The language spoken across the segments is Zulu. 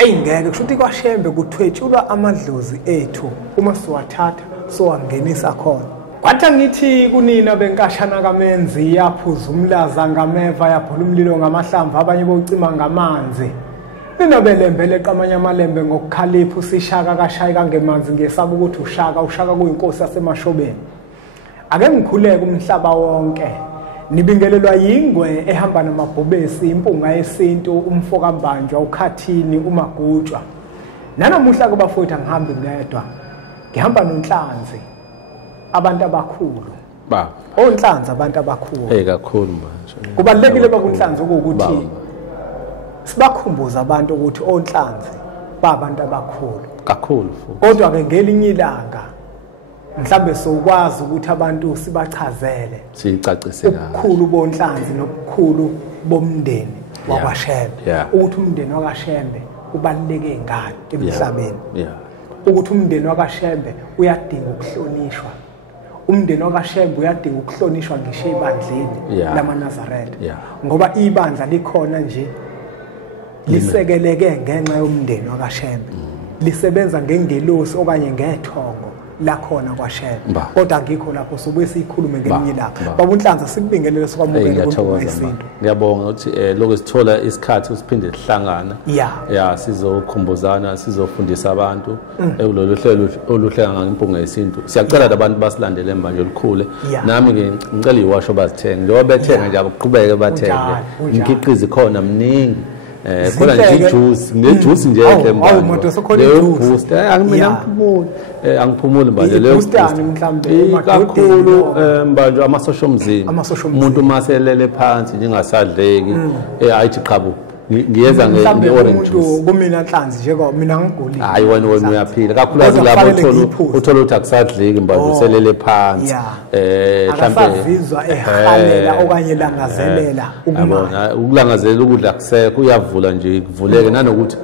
eyingeke kusho ukuthi kwaShembe kuthwetshulwa amadlozi ethu uma siwathatha sowangenisa khona. Kwathi ngithi kunina benkashana kaMenzi yaphuza umlaza ngameva yaphola umlilo ngamahlamvu abanye bocima ngamanzi. Nina belembele qamanya amalembe ngokukhalipha usishaka kashayika ngemanzi ngesaba ukuthi ushaka kuyinkosi yasemashobeni. Ake ngikhuleke umhlaba wonke. Nibingelelwa yingwe ehamba namabhobesi impunga yesintu umfoka mbanjwa ukhathini umagutshwa. Nanamuhla kubafowethu angihambi ngedwa. Ngihamba noNhlanzi. Abantu abakhulu. Ba. ONhlanzi abantu abakhulu. Kakhulu manje. Kubalekile bakuNhlanzi ukuthi sibakhumbuza abantu ukuthi ONhlanzi babantu abakhulu. Kakhulu futhi. Kodwa ke ngelinye ilanga mhlambe sokwazi ukuthi abantu sibachazele sicacise kahle ubukhulu boNhlanzi nobukhulu bomndeni wakwaShembe ukuthi umndeni wakwaShembe ubaluleke ngani emhlabeni ukuthi umndeni wakwaShembe uyadinga ukuhlonishwa umndeni wakwaShembe uyadinga ukuhlonishwa ngisho ebandleni lamaNazaretha ngoba ibandla likhona nje lisekeleke ngenxa yomndeni wakwaShembe lisebenza ngengelosi okanye ngethongo lakhona kwaShembe kodwa ngikho lapho sobuye sikhulume ngelinye ilanga babuNhlanzi sikubingelele sokwamukela konke ngiyabonga ukuthi lokho sithola isikhathi usiphinde sihlangana sizokhumbuzana sizofundisa abantu ekulolu hlelo oluhlenga ngempunga yesintu siyacela abantu basilandele manje olukhule nami ke ngicela iwasho bazithenge njengoba bethenga nje akuqhubeke bathenge imikhiqizo khona mningi khona nje juice nejuice nje ehle manje boost angimina ngiphumule angiphumule manje leyo mhlambe kakhulu manje amasosha omzimba umuntu maselele phansi njengasadleki ayithi qhabu ngiyeza nge-orange juice kumina Nhlanzi njengoba mina ngigulile hayi wena uyaphila kakhulukazi lapho uthola ukuthi akusadleki manje uselele phansi mhlambe akasazizwa ehalela okanye langazelela ukulangazelela ukudla kusekho uyavula nje kuvuleke nanokuthi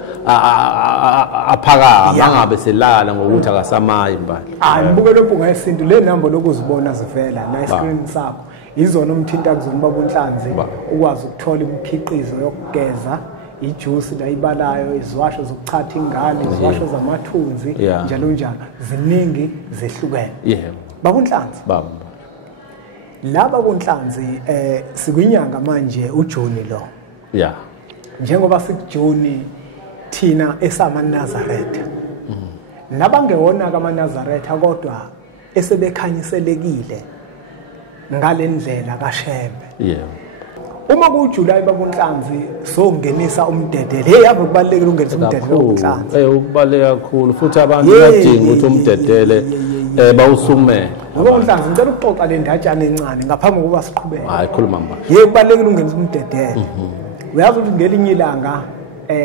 aphakama angabe selala ngokuthi akasamayi mbali ngibukela impunga yesintu le number lokuzibona zivela la screen sakho izona umthinta kuzona babuNhlanzi ukwazi ukuthola imikhiqizo yokugeza ijuice la ibalayo iziwasho zokuchatha ingane iziwasho zamathunzi njalo njalo ziningi zehlukene babuNhlanzi laba boNhlanzi sikuyinyanga manje uJuni lo njengoba sikujuni thina esamaNazaretha nabangewona kaMaNazaretha kodwa esebekhanyiselekile ngalendlela kaShembe uma kuJuly babuNhlanzi songenisa umdedele yabo kubalekile ungenisa umdedele wobuNhlanzi ukubaleka kakhulu futhi abantu bayadinga ukuthi umdedele bawusukumele babuNhlanzi ngicela ukuxoxa le ndatshana encane ngaphambi kokuba siqhubeke hayi khuluma mba kubalekile ungenisa umdedele uyazi ukuthi ngelinye ilanga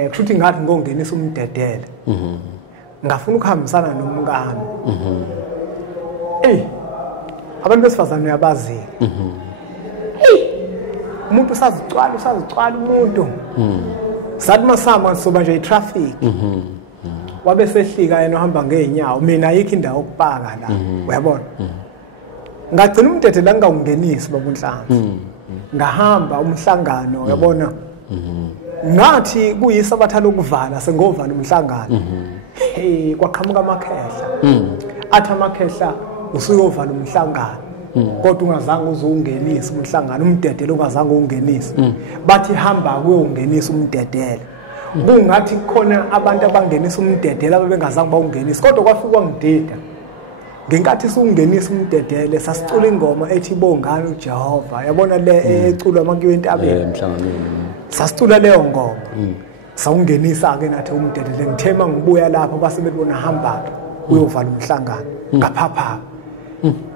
kushuthi ngathi ngongenisa umdedele ngafuna ukuhambisana nomkami abantu besifazane uyabazi umuntu usazicwala umuntu sathi masama soba nje itraffic wabe sehlika yena ohamba ngeenyawo mina ayikho indawo okupaka la uyabona ngagcina umdedele la ngawungenisi babuNhlanzi ngahamba umhlangano uyabona ngathi kuyisabatha lokuvala sengovala umhlangano kwaqhamuka amakhehla athi amakhehla usuyovala umhlangano kodwa ungazange uzowungenisa umhlangano umdedele ungazange ungenisa bathi hamba kuyongenisa umdedele kungathi khona abantu abangenisa umdedele abengazange bawungenisa kodwa kwafika ngidida ngenkathi siungenisa umdedele sasicula ingoma ethi bongani uJehova yabona le eculwa makiwe entabeni emhlanganweni sasicula leyo ngoma sawungenisa ke nathi umdedele ngithema ngibuya lapho basebebona hamba uyovala umhlangano ngaphapha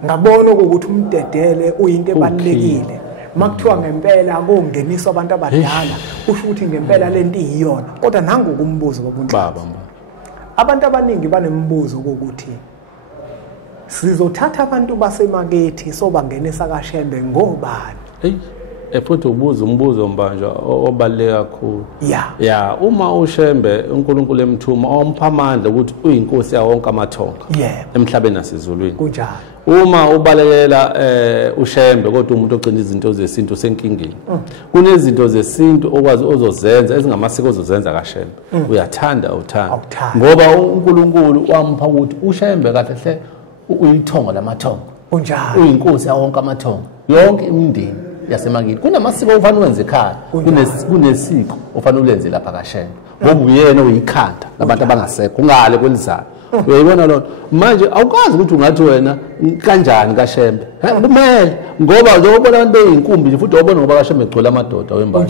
ngabona ukuthi umdedele uyinto ebalekile makuthiwa ngempela akongeniswa abantu abadala usho ukuthi ngempela lento iyona kodwa nangoku umbuzo babuNhlanzi abantu abaningi banembuzo ukuthi sizothatha abantu basemakethi sobangenisa kaShembe ngobani futhi ubuza umbuzo mbanjwa obaluleke kakhulu ya uma uShembe uNkulunkulu emthuma ompha amandla ukuthi uyinkosi yawo wonke amathonga emhlabeni nasezulwini kunjalo uma ubalelela uShembe kodwa umuntu ogcina izinto zesintu senkingeni kunezinto zesintu okwazi ozozenza ezingamasiko ozozenza kaShembe uyathanda uthanda ngoba uNkulunkulu wampha ukuthi uShembe kahle hle uyithonga lamathonga kunjalo uyinkosi yawo wonke amathonga yonke imindeni yasemakini kunamasiko ofanele wenze ekhaya kunesiko ofanele ulenze lapha kaShembe ngoba uyena uyikhanda labantu abangasekho ungale kwelizayo uyayibona lona manje awukazi ukuthi ungathi wena kanjani kaShembe kumele ngoba njengoba abantu beyinkumbi futhi wabona ngoba kaShembe egcola amadoda wembali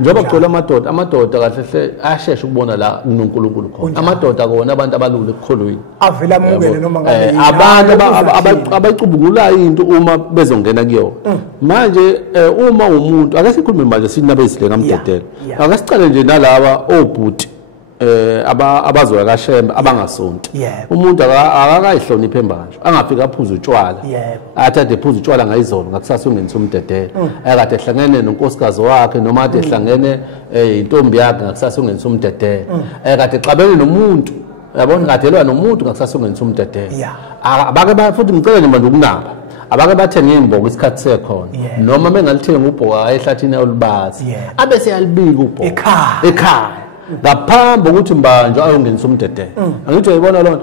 njengoba egcola amadoda kahle hle asheshe ukubona la uNkulunkulu khona amadoda kona abantu abalule ekukholweni avela amukele noma ngabe abantu abayicubungula into uma bezongena kuyona manje uma umuntu ake sikhulume manje sinabezile ngamdedela ake sicale nje nalaba obhuti abazoya kaShembe abangasonti umuntu akakayihloniphe manje angafika aphuza utshwala athathe ephuza utshwala ngayizolo ngakusasa ungenisa umdedela akade ehlangene nonkosikazi wakhe noma ade ehlangene intombi yakhe ngakusasa ungenisa umdedela akade exabene nomuntu yabona kadelwa nomuntu ngakusasa ungenisa umdedela abake futhi ngicela nje manje ukunaba abake bathenga imbogo isikhathi sekhona noma bengalithenga ubhoka ehlathini olubazi abese yalibika ubhoka ekhaya ngaphambi ukuthi mbanjwa ayongenisa umdedela angithi uyibona lona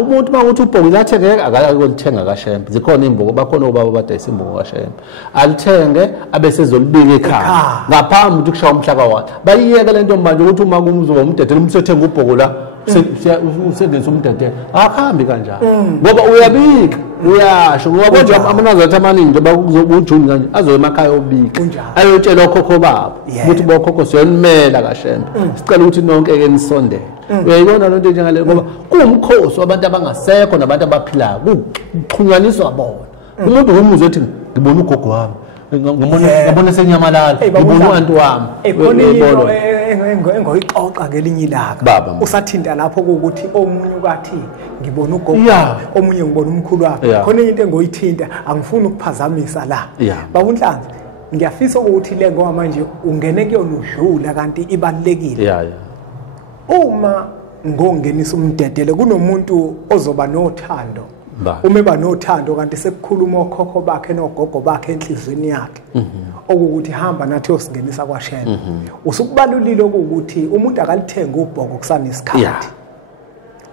umuntu manguthi ubhoki lathengeka akayakulithenga kaShembe zikhona imbogo bakhona obaba badayisa imbogo kaShembe alithenge abesezolibika ekhaya ngaphambi ukuthi kushaya umhlaka wakhe bayiyeka lento manje ukuthi uma kumzoba umdedela umsethenga ubhogo la usengenisa umdedela akahambi kanjalo ngoba uyabika uyasho ngoba nje amanazathi amaningi njengoba kuzobujuni kanje azoya emakhaya obika ayotshela okhokho babo ukuthi bokhokho siyolimela kaShembe sicela ukuthi nonke ke nisondele uyayibona lento njengale ngoba kuwumkhosi wabantu abangasekho nabantu abaphilayo kuxhunyaniswa bona umuntu ngomuzwe ethi ngibona ugogo wami ngibona senyamalala ngibona uantu wami engoyixoxa ngelinye ilanga usathinta lapho ukuthi omunye ukathi ngibona ugogo omunye ngibona umkhulu wakhe khona into engoyithinta angifuni ukuphazamisa la babuNhlanzi ngiyafisa ukuthi le ngoba manje ungene kuyona udlula kanti ibalekile uma ngongenisa umdedele kunomuntu ozoba nothando uma eba nothando kanti sekukhuluma okhokho bakhe nogogo bakhe enhlizweni yakhe okuthi hamba nathi osingenisa kwaShembe usukubalulile ukuthi umuntu akalithenga ubhoko kusanesikhathi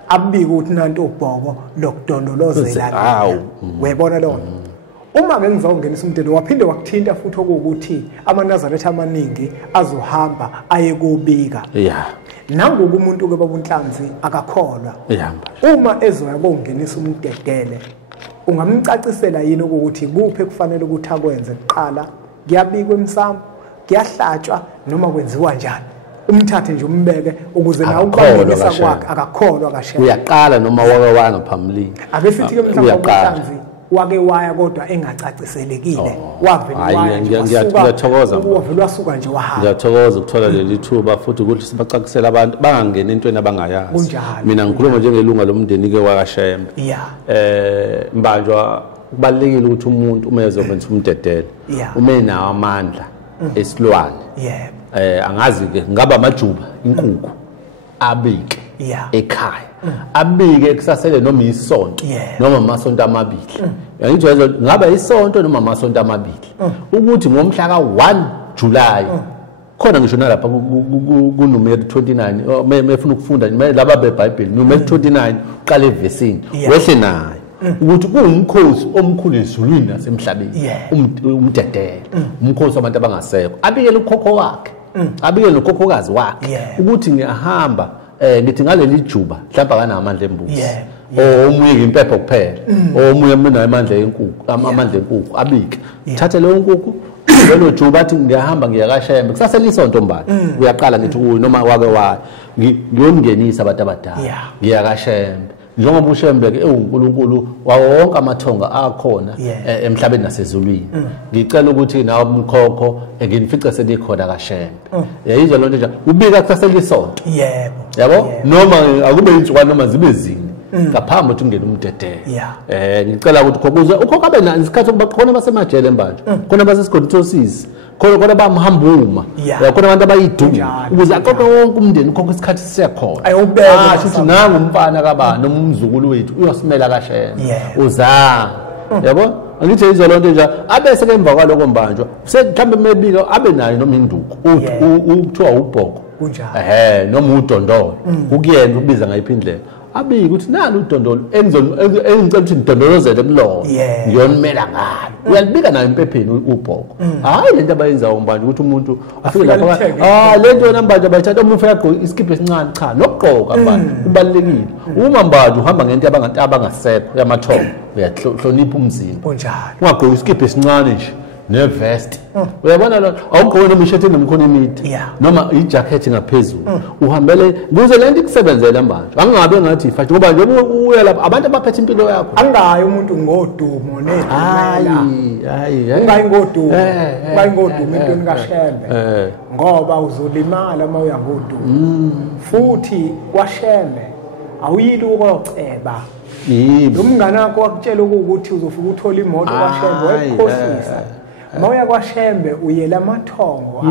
abike ukuthi nanto ubhoko lokudondolozela webona lona uma ke ngizongenisa umdedele waphinde wakuthinta futhi ukuthi amaNazaretha amaningi azohamba aye kubika nangoku umuntu ke babuNhlanzi akakholwa uma ezoya kongenisa umdedele ungamcacisela yini ukuthi kuphi kufanele ukuthi akwenze kuqala kuyabikwa emsamo kuyahlatshwa noma kwenziwa njani umthathe nje umbeke ukuze nawe ubangenisa kwakhe akakholwa kaShembe uyaqala noma wake wangaphambilini ake sithi ke mhlawumbe babuNhlanzi wake waya kodwa engacaciselekile wavela ngiyathokoza wavela wasuka nje wahamba ngiyathokoza ukuthola leli thuba futhi ukuthi sibacacisela abantu bangangena entweni abangayazi mina ngikhuluma njengelunga lomndeni ke wakaShembe mbanjwa kubalekile ukuthi umuntu uma ezokwenza umdedele uma enawo amandla esilwane angazi ke ngaba amajuba inkukhu abike ekhaya abike kusasele noma isonto noma amasonto amabili ngiyijwayeza ngaba isonto noma amasonto amabili ukuthi ngomhla ka1 July khona ngisho nalapha kuNumeri 29 mefuna ukufunda laba beBhayibheli Numeri 29 uqala evesini wehle naye ukuthi kuwumkhosi omkhulu ezulwini nasemhlabeni umdedele umkhosi wabantu abangasekho abikele ukhokho wakhe abikele nokhokhokazi wakhe ukuthi ngiyahamba ngithi ngaleli juba mhlawumbe akanamandla embuzi omunye impepho kuphela omunye mina amandla enkukhu amandla enkukhu abike thathe leyo nkukhu lelo juba athi ngiyahamba ngiyakaShembe kusaselisonto mbali uyaqala ngithi kuyo noma wake wayo ngiyomngenisa abantu abadala ngiyakaShembe njengoba uShembe ke uNkulunkulu wawo wonke amathonga akhona emhlabeni nasezulwini ngicela ukuthi nawe umkhokho nginifice selikhona kaShembe yayizwa lonto nje ubika kusaselisonto yabo noma akube intsukwana noma zibe zini ngaphambi ukuthi ungene umdedele ngicela ukuthi khokuze ukhokha abe nayo isikhathi sokuba khona basemajele manje khona basesigoditosisi khona bamhambuma khona abantu abayiduma ukuze aqoqe wonke umndeni ukhokha isikhathi siyakhona futhi nangu umfana kabani noma umzukulu wethu uyosimela kaShembe uza yabo angithi izolo nto nje abese ke emva kwaloko mbanjwa mhlawumbe mebika abe nayo noma induku ukuthiwa ubhoko noma udondolo ukuyena ubiza ngayiphi indlela abike ukuthi nani udondolo engicela ukuthi ngidondolozele emlomo ngiyonimela ngalo uyalibika nayo empepheni ubhoko hayi lento abayenzayo manje ukuthi umuntu afike lapha lento yona manje abayithatha umuntu uyagqoka isikipho esincane cha nokugqoka manje kubalekile uma manje uhamba ngento abangasekho yamathongo uyahlonipha umzimba ungagqoka isikipho esincane nje nevest uyabona lo awugqoke noma ishirt enomkhono emide noma ijacket ngaphezulu uhambele kuze lento ikusebenzela manje angabe ngathi ifathi ngoba nje uya lapha abantu abaphethe impilo yakho angayi umuntu ngodumo nedumela ungayi ngodumo bayi ngodumo into kaShembe ngoba uzolimala uma uya ngodumo futhi kwaShembe awuyili ukoceba lo mngane wakho wakutshela ukuthi uzofika uthola imoto kwaShembe wayikhosisa mawuya kwaShembe uyela amathongo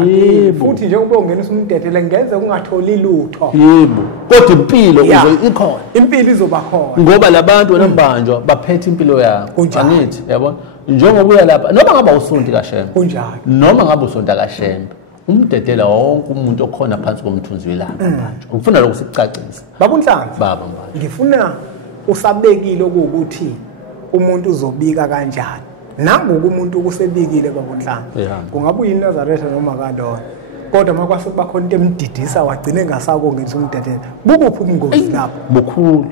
futhi njengoba ungenisa umdedele ngenze ungatholi lutho yebo kodwa impilo ikhona impilo izoba khona ngoba labantu nambanjwa baphethe impilo yakho angithi yabona njengoba uya lapha noma ngaba usonto kaShembe kunjalo noma ngaba usonto kaShembe umdedela wonke umuntu okhona phansi komthunzi welanga manje ukufuna lokho sikucacisa babunhlanzi baba manje ngifuna usabekile ukuthi umuntu uzobika kanjani nangoku umuntu kusebikile babunhlanzi kungabe uyiNazaretha noma kalona kodwa makwase bakhona into emdidisa wagcina engasako ngenza umdedela bukuphi ubungozi lapho bukhulu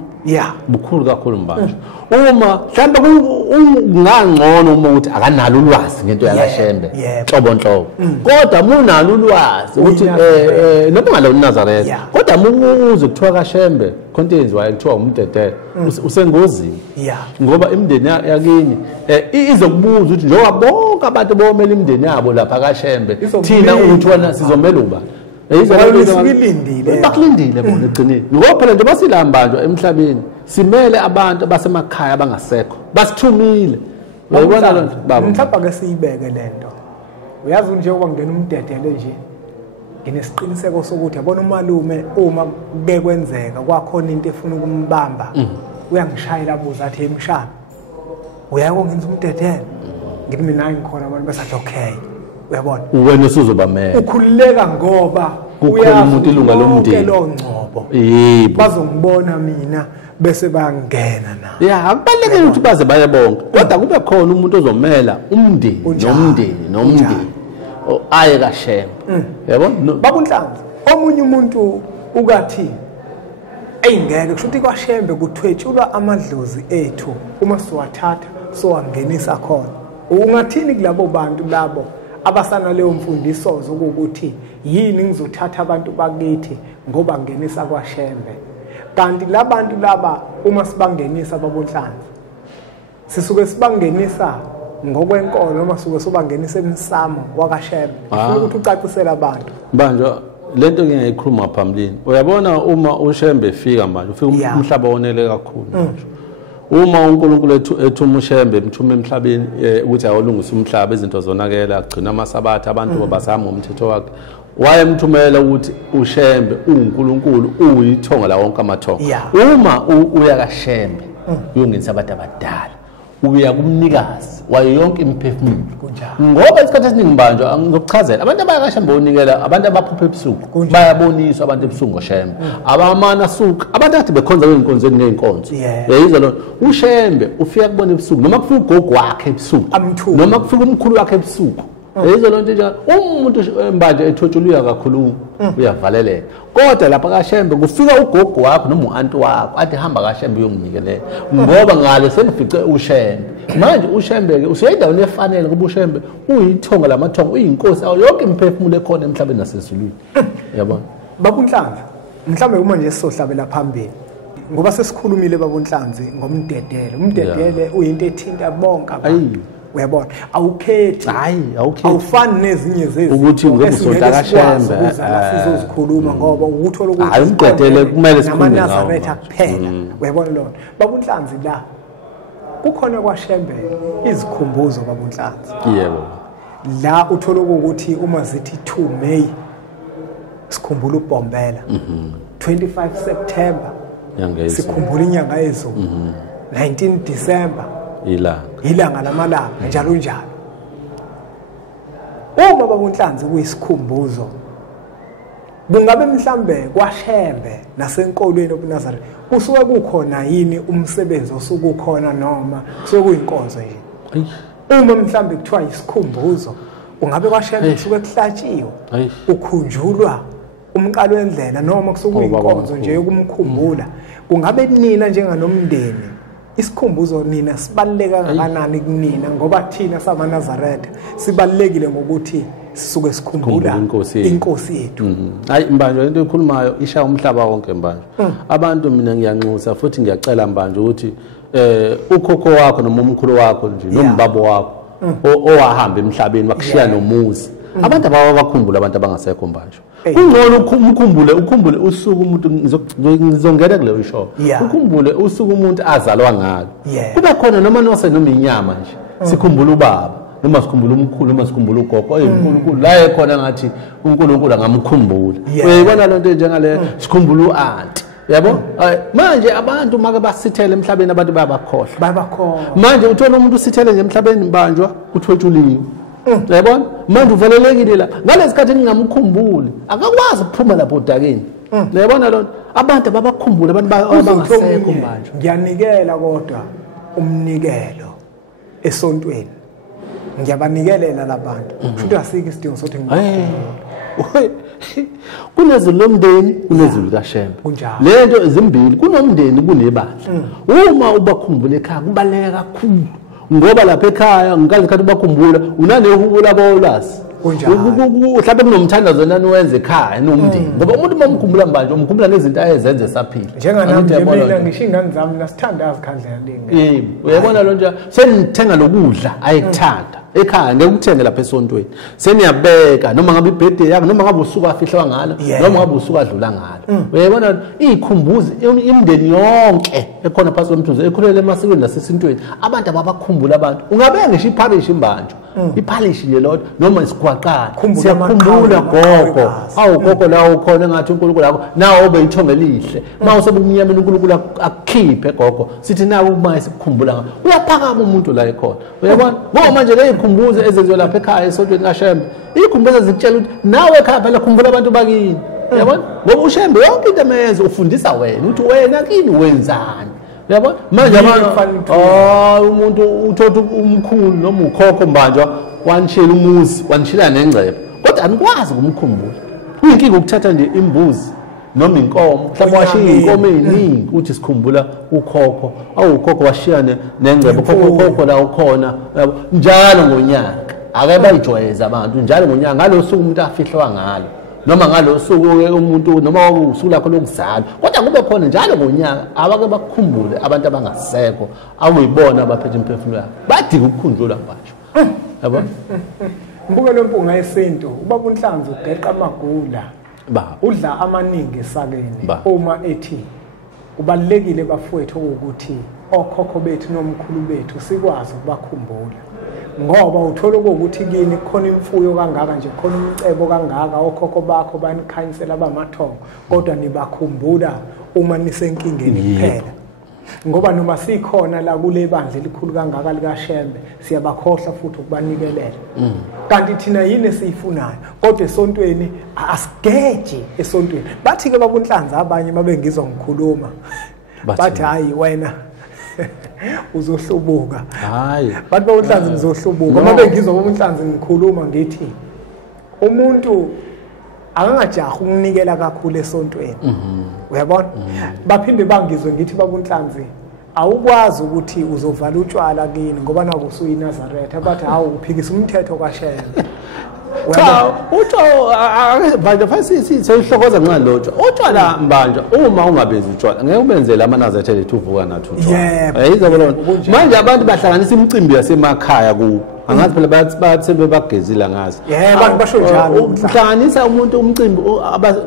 bukhulu kakhulu manje uma mhlawumbe ungangcono uma uthi akanalo ulwazi ngento yakaShembe nhlobo kodwa munalo ulwazi ukuthi noma ngalo uNazaretha kodwa muze kuthiwa kaShembe contains waye kuthiwa umdedela usengozini ngoba imindeni yakini izokubuza ukuthi njengoba bonke abantu bomela imindeni yabo lapha kaShembe thina uthi wona sizomela uba bakulindile bona egcineni ngoba phela nje basilambanjwa emhlabeni simele abantu basemakhaya abangasekho basithumile uyabona lento baba mhlawumbe ke siyibeke lento uyazi nje ukuba ngena umdedele nje nginesiqiniseko sokuthi yabona umalume uma kuke kwenzeka kwakhona into efuna ukumbamba uyangishayela abuza athi emshana uyako ngenza umdedele ngithi mina ngikhona abantu basathi okay uyabona wena usuzobamela ukhululeka ngoba uyazi umuntu ilunga lomndeni longcobo yebo bazongibona mina bese bangena na akubalekile ukuthi baze baye bonke kodwa kube khona umuntu ozomela umndeni nomndeni aye kaShembe yabona babunhlanzi omunye umuntu ukathi eyingeke kusho ukuthi kwaShembe kuthwetshulwa amadlozi ethu uma siwathatha sowangenisa khona ungathini kulabo bantu labo abasana leyo mfundiso zokuthi yini ngizothatha abantu bakithi ngoba ngenisa kwaShembe kanti labantu laba uma sibangenisa babonhlanzi sisuke sibangenisa ngokwenkolo noma suke sobangenisa emsamo wakaShembe ufuna ukuthi ucacisele abantu manje lento ngiyayikhuluma phambilini uyabona uma uShembe efika manje ufika umhlaba wonele kakhulu manje uma uNkulunkulu ethuma uShembe emthuma emhlabeni ukuthi awulungise umhlaba izinto zonakela agcina amasabatha abantu basahamba ngomthetho wakhe wayemthumela ukuthi uShembe uNkulunkulu uyithonga la wonke amathongo uma uya kaShembe uyongenisa abantu abadala uya kumnikazi wayo yonke imphefumulo ngoba isikhathi esiningi banjwa ngizokuchazela abantu abayakashembe bonikela abantu abaphupha ebusuku bayaboniswa abantu ebusuku ngoShembe abamana suku abantu athi bekhonza kweinkonzo nenkonzo yayizo lo uShembe ufika kubona ebusuku noma kufika ugogo wakhe ebusuku noma kufika umkhulu wakhe ebusuku yayizo lo nto nje umuntu manje ethotshuluya kakhulu uyavaleleka kodwa lapha kaShembe kufika ugogo wakho noma uanti wakho athi hamba kaShembe uyonginikelea ngoba ngale sengifice uShembe manje uShembe ke useyindawo efanele kuba uShembe uyithonga lamathongo uyinkosi ayo yonke imphefumulo ekhona emhlabeni nasezulwini yabona babunhlanzi mhlambe uma nje sizohlabela phambili ngoba sesikhulumile babunhlanzi ngomdedele umdedele uyinto ethinta bonke abantu uyabona awukhethi awufani nezinye zezi ukuthi ngizosonta kaShembe sizozikhuluma ngoba ukuthola ukuthi hayi umqedele kumele sikhulume naMaNazaretha kuphela uyabona lona babuNhlanzi la kukhona kwaShembe izikhumbuzo babuNhlanzi yebo la uthola ukuthi uma zithi 2 May sikhumbula uBombela 25 September sikhumbula inyanga yezulu 19 December ilanga lamalanga njalo njalo uma babuNhlanzi kuyisikhumbuzo bungabe mhlambe kwaShembe nasenkolweni obuNazaretha kusuke kukhona yini umsebenzi osukukhona noma kusuke kuyinkonzo nje uma mhlambe kuthiwa isikhumbuzo ungabe kwaShembe kusuke kuhlatshiwe ukhunjulwa umqalo wendlela noma kusuke kuyinkonzo nje yokumkhumbula kungabe nina njenganomndeni isikhumbuzo nina sibaluleka kangakanani kunina ngoba thina samaNazaretha sibalekile ngokuthi sisuke sikhumbula inkosi yethu hayi Mbanjwa into ekhulumayo isha umhlaba wonke Mbanjwa abantu mina ngiyanxusa futhi ngiyacela Mbanjwa ukuthi ukhokho wakho noma umkhulu wakho nje nombabo wakho owahamba emhlabeni wakushiya nomuzi abantu abakhumbula abantu abangasekho Mbanjwa ungcono ukhumbule usuku umuntu ngizongena kuleyo show ukhumbule usuku umuntu azalwa ngalo kuba khona noma nose noma inyama nje sikhumbula ubaba noma sikhumbula umkhulu noma sikhumbula ugogo uNkulunkulu la ekhona ngathi uNkulunkulu angamkhumbula uyibona lonto njengale sikhumbula uanti yabo manje abantu make basithele emhlabeni abantu bayabakhohlwa manje uthola umuntu usithele nje emhlabeni Mbanjwa uthwetshuliwe yabona manje uvalelekile la ngalesikhathi ningamkhumbuli akakwazi ukuphuma lapho odakeni uyabona lonto abantu ababakhumbula abantu abangasekho Mbanjwa ngiyanikela kodwa umnikelo esontweni ngiyabanikelela labantu futhi asike isidingo sokuthi kunezulu lomndeni kunezulu kaShembe lento ezimbili kunomndeni kunebandla uma ubakhumbula ekhaya kubaleka kakhulu ngoba lapha ekhaya ngikhathi ubakhumbula unanehubo bolwazi mhlawumbe kunomthandazo nani wenze ekhaya nomndeni ngoba umuntu momkhumbula Mbanjwa umkhumbula nezinto ayezenze esaphila njenganami mina ngisho ingane zami nasithanda azikhandlela linge uyabona lo nje senithenga lokudla ayekuthanda ekhaya ngekuthenge lapha esontweni seniyabeka noma ngabe ibirthday yakho noma ngabe usuku afihlwa ngalo noma ngabe usuku adlula ngalo uyabona ikhumbuzi imndeni yonke ekhona phakathi kwemthuzo ekhulele emasikweni nasesintweni abantu ababakhumbula abantu ungabe ngisho iphalishi Mbanjwa iphalishi nje lodwa noma isigwaqana siyakhumbula gogo awugogo la ukhona engathi uNkulunkulu lakho nawo obe ithonge lihle mawusebe umnyameni uNkulunkulu akukhiphe gogo sithi nawe uma esikukhumbula uyaphakama umuntu la ekhona uyabona ngoba manje le ikhumbuzo ezenziwa lapha ekhaya esontweni kaShembe ikhumbuzo zikutshela ukuthi nawe ekhaya phela khumbula abantu bakini yabona ngoba uShembe yonke into emenza ufundisa wena ukuthi wena kini wenzani yabona manje umuntu uthola umkhulu noma ukhokho Mbanjwa wanishela umuzi wanishela nengcebo kodwa anikwazi ukumkhumbula uyinkinga ukuthatha nje imbuzi noma inkomo mhlawumbe washiya inkomo eziningi uthi sikhumbula ukhokho awukhokho washiya nengcebo khokho la ukhona njalo ngonyaka ake bayijwayeza abantu njalo ngonyaka ngalosuku umuntu afihlwa ngalo noma ngalosuku umuntu noma usuku lakho lokuzalwa kodwa kube khona njalo ngonyaka abake bakukhumbule abantu abangasekho awuyibona abaphethe imphefumulo yabo badinga ukukhunjulwa Mbanjwa yabo mbuke lempunga yesintu ubaba uNhlanzi ugeqa amagula udla amaningi esakeni uma ethi kubalekile bafowethu ukuthi okhokho bethu nomkhulu bethu sikwazi ukubakhumbula ngoba uthola ukuthi kini khona imfuyo kangaka nje khona umcebo kangaka okhokho bakho banikhansela abamathongo kodwa nibakhumbula uma nisenkingeni kuphela ngoba noma sikhona la kule bandla elikhulu kangaka likaShembe siyabakhohla futhi ukubanikelela kanti thina yini esiyifunayo kodwa esontweni asigeje esontweni bathi ke babuNhlanzi abanye mabengizwa ngikhuluma bathi hayi wena uzohlubuka hayi bathi babuNhlanzi ngizohlubuka mabengizwa babuNhlanzi ngikhuluma ngithi umuntu akangajaha ukunikela kakhulu esontweni uyabona baphinde bangizwe ngithi babuNhlanzi awukwazi ukuthi uzovala utshwala kini ngoba nakusuyi Nazaretha bathi hawu uphikisa umthetho kaShembe cha utshwala siyihlokoza ngalotshwa utshwala mbanja uma ungabezi utshwala ngeke ubenzele amanazethe lethu uvuka nathi utshwala yizabona manje abantu bahlanganisa imicimbi yasemakhaya ku angazi phela bathi bagezila ngazi abantu basho njalo uhlanganisa umuntu umcimbi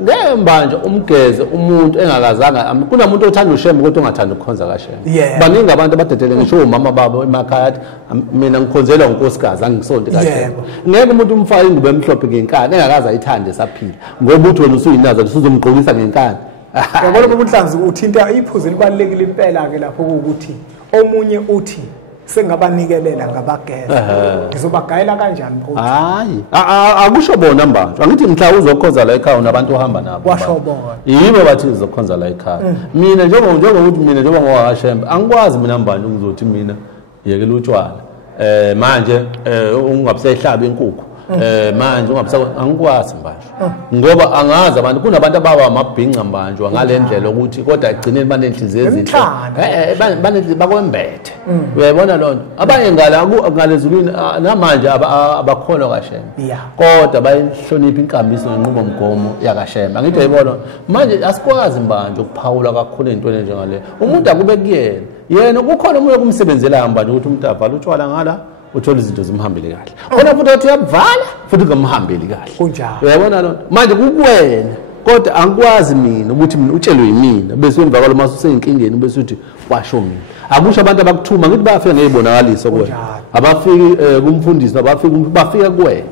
ngeke mbanje umgeze umuntu engakazanga kunamuntu othanda ushembe kodwa ongathanda ukukhonza kaShembe baningi abantu abadedele ngisho umama babo emakhaya mina ngikhonzelwa unkosikazi angisonto kaShembe ngeke umuntu umfaka ingubo emhlophe ngenkani engakaza ayithande saphila ngoba uthi wena usuyinazo usuzomgqokisa ngenkani yabona ubuhlanzi uthinta iphuzu libalekile impela ke lapho ukuthi omunye uthi sengabanikelela ngabageza ngizobagayela kanjani mfowethu hayi akusho bona mbanje angithi mhla uzokhonza la ekhaya nabantu ohamba nabo washo bona yibo bathi uzokhonza la ekhaya mina njengokuthi mina njengoba ngowakaShembe angikwazi mina mbanje ukuzothi mina yekela utshwala manje ungabusehlaba inkukhu manje angikwazi mbanje ngoba angazi abantu kunabantu abawa amabhinqa mbanje ngalendlela ukuthi kodwa agcineni banenhliziyo ezinhle banenhliziyo bakwembethe uyayibona lonto abanye ngalezulwini namanje abakholwa kaShembe kodwa bayihlonipha inkambiso nenqubomgomo yakaShembe angithi uyayibona manje asikwazi mbanje ukuphawula kakhulu into njengale umuntu akube kuyena yena kukhona umuntu okumsebenzela mbanje ukuthi umuntu avala utshwala ngala uthola izinto zimhambile kahle khona futhi uthi uyavala futhi ngamhambeli kahle kunjalo uyabona lonto manje kukuwena kodwa angikwazi mina ukuthi mina utshelwe yimina bese emva kwalo mase useyinkingeni bese uthi washo mina akusho abantu abakuthuma ngithi bayafika ngezibonakaliso kuwena abafiki kumfundisi bafika kuwena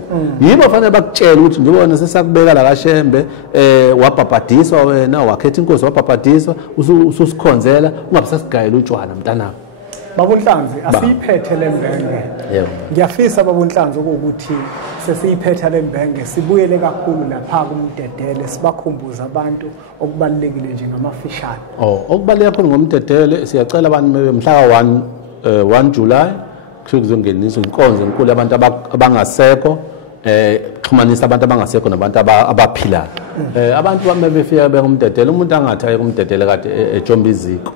yibo fanele bakutshela ukuthi ngibona sesakubeka la kaShembe wabhabhadiswa wena wakhetha inkosi wabhabhadiswa ususikhonzela ungabisasigayela utshwala mntanami babunhlanzi asiyiphethe lembenge ngiyafisa babunhlanzi ukuthi sesiyiphetha lembenge sibuyele kakhulu lapha kumdedele sibakhumbuza abantu okubalekile nje ngamafishane okubaleka kakhulu ngomdedele siyacela abantu mhla ka 1 July kuzongeniswa inkonzo enkulu abantu abangasekho xhumanisa abantu abangasekho nabantu abaphilayo abantu bamebefika bekumdedele umuntu angathi aye kumdedele kade ejomba iziko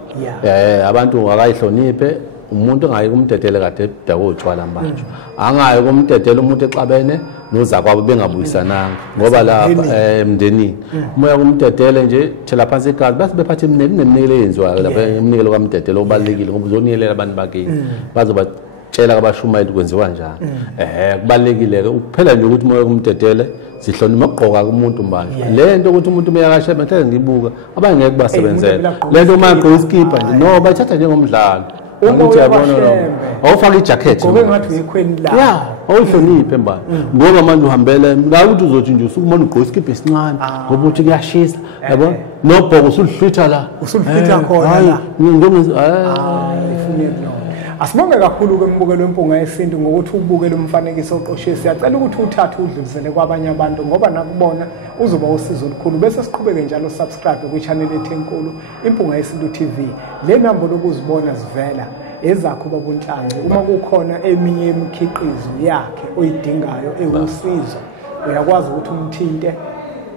abantu akayihloniphe umuntu engayi kumdedele kade dawo utshwala manje angayi kumdedele umuntu exabene nozakwabo bengabuyisananga ngoba lapha emndenini umoya kumdedele nje thela phansi igazi base bephathe iminikelo eyenziwayo lapha iminikelo kamdedele obalekile ngoba uzoniyelela abantu bakini bazoba tshela abashumayeli kwenziwa njani kubalekile ke ukuphela nje ukuthi moya kumdedele sihlonima ukugqoka kumuntu manje lento ukuthi umuntu umeyakashe manje ngibuka abanye ngeke basebenzele lento uma egqoka iskipa nje no bathatha njengomdlalo ukuthi yabona lo awufaka ijacket ngoba ngathi uyikhweni la awuhloniphe manje ngoba manje uhambele la ukuthi uzothi nje usukubona ugqoka iskipa esincane ngoba uthi kuyashisa yabona nobhoko usulhlitha la usulhlitha khona la ngizongenza asibonge kakhulu ke mbukelo wempunga yesintu ngokuthi ubukele umfanekiso oqoshiwe siyacela ukuthi uthathe udlulisele kwabanye abantu ngoba nakubona uzoba usizo olukhulu bese siqhubeke njalo subscribe ku-channel yethu enkulu impunga yesintu TV le number lokuzibona zivela ezakho babunhlanzi uma kukhona eminye imikhiqizo yakhe oyidingayo ewusizo uyakwazi ukuthi umthinte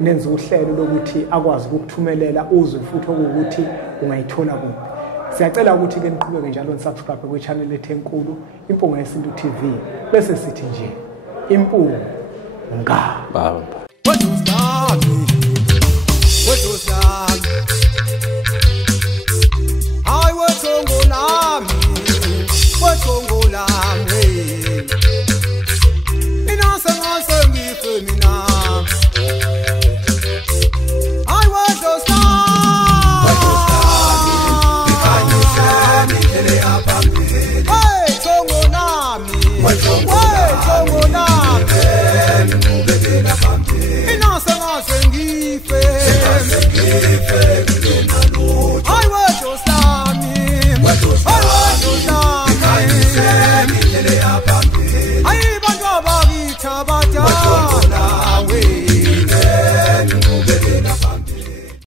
nenze uhlelo lokuthi akwazi ukukuthumelela uzwe futhi ukuthi ungayithola kuphi siyacela ukuthi ke niqhubeke njalo nisubscribe ku-channel yethu enkulu impunga yesintu TV bese sithi nje impunga Hey, Tongo Nami.